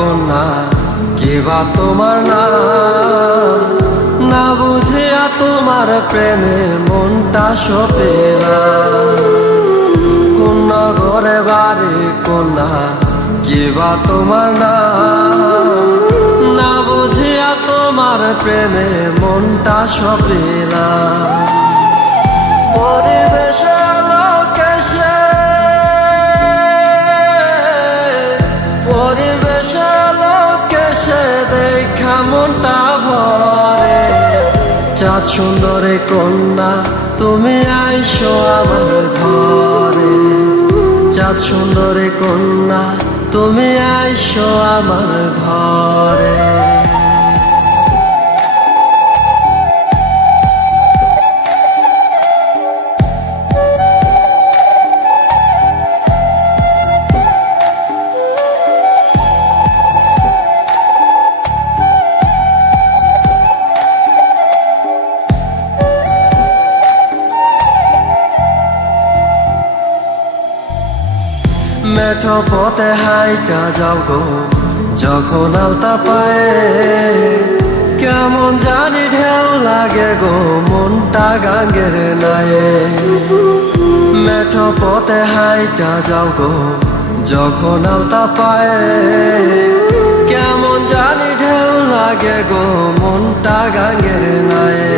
কন্যা কিবা তোমার নাম, না বুঝিয়া তোমার প্রেমে মনটা সপেলা। কোন নগরে বাড়ি কন্যা কিবা তোমার নাম, না বুঝিয়া তোমার প্রেমে মনটা সপেলা। পরিবেশে লোকেশে পরিবেশে লোকেশে দেখা মনটা ভরে। চাঁদ সুন্দরী কন্যা তুমি আইসো আমার ঘরে, চাঁদ সুন্দরী কন্যা তুমি আইসো আমার ঘরে। মেঠো পথে হাইটা যাও গো যখন আলতা পায়ে, কেমন জানি ঢেউ লাগে গো মনটা গাঙ্গের নায়ে। মেঠো পথে হাইটা যাও গো যখন আলতা পায়ে, কেমন জানি ঢেউ লাগে গো মনটা গাঙ্গের নায়ে।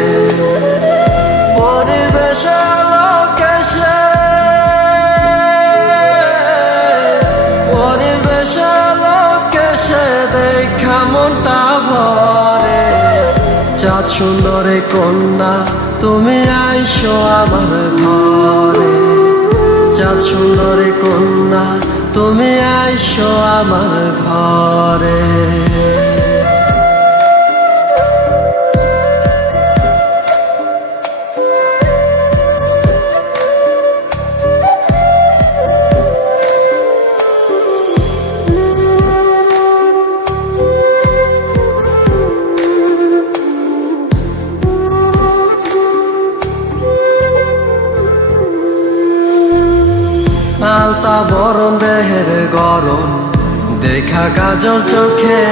পরিবেশে লোকেশে পরিবেশে লোকেশে দেখা মনটা ভরে। চাঁদ সুন্দরী কন্যা তুমি আইসো আমার ঘরে, চাঁদ সুন্দরী কন্যা তুমি আইসো আমার ঘরে। আলতা বরণ দেহের গরম দেখা কাজল চোখে,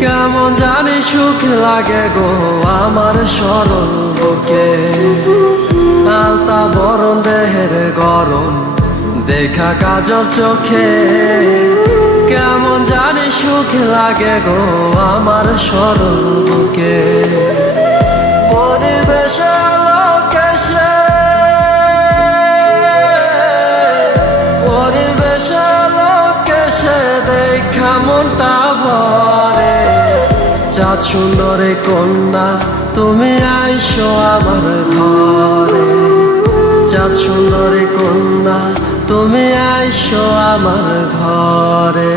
কেমন জানি সুখ লাগে গো আমার সরল বুকে। আলতা বরণ দেহের গরম দেখা কাজল চোখে, কেমন জানি সুখ লাগে গো আমার সরল বুকে। পরিবেশে লোকেশে পরিবেশে লোকেশে দেখা মনটা ভরে। চাঁদ সুন্দরী কন্যা তুমি আইসো আমার ঘরে, চাঁদ সুন্দরী কন্যা তুমি আইসো আমার ঘরে।